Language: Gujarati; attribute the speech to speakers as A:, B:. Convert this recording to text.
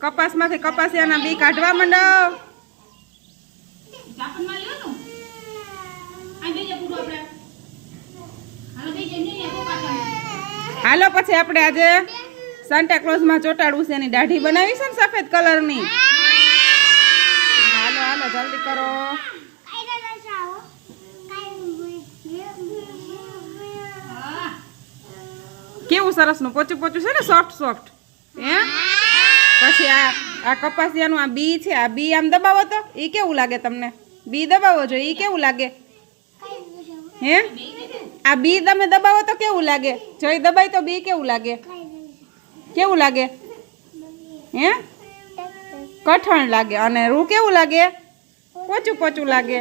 A: કપાસમાંથી કપાસિયાના બી કાઢવા માંડો.
B: હાલો
A: હાલો પછી આપણે આજે સાન્ટાક્લોઝમાં ચોટાડવું છે એની દાઢી બનાવી છે ને સફેદ કલરની. હાલો હાલો જલ્દી કરો. કેવું સરસનું? પોચું પોચું છે ને? સોફ્ટ સોફ્ટ હે? પછી આ આ કપાસિયાનું આ બી છે, આ બી આમ દબાવો તો. એ કેવું લાગે તમને? બી દબાવો જો એ કેવું લાગે? હે? આ બી તમે દબાવો તો કેવું લાગે? જોઈ દબાય તો બી કેવું લાગે? કેવું લાગે? હે? કઠણ લાગે. અને રૂ કેવું લાગે? પોચું પોચું લાગે.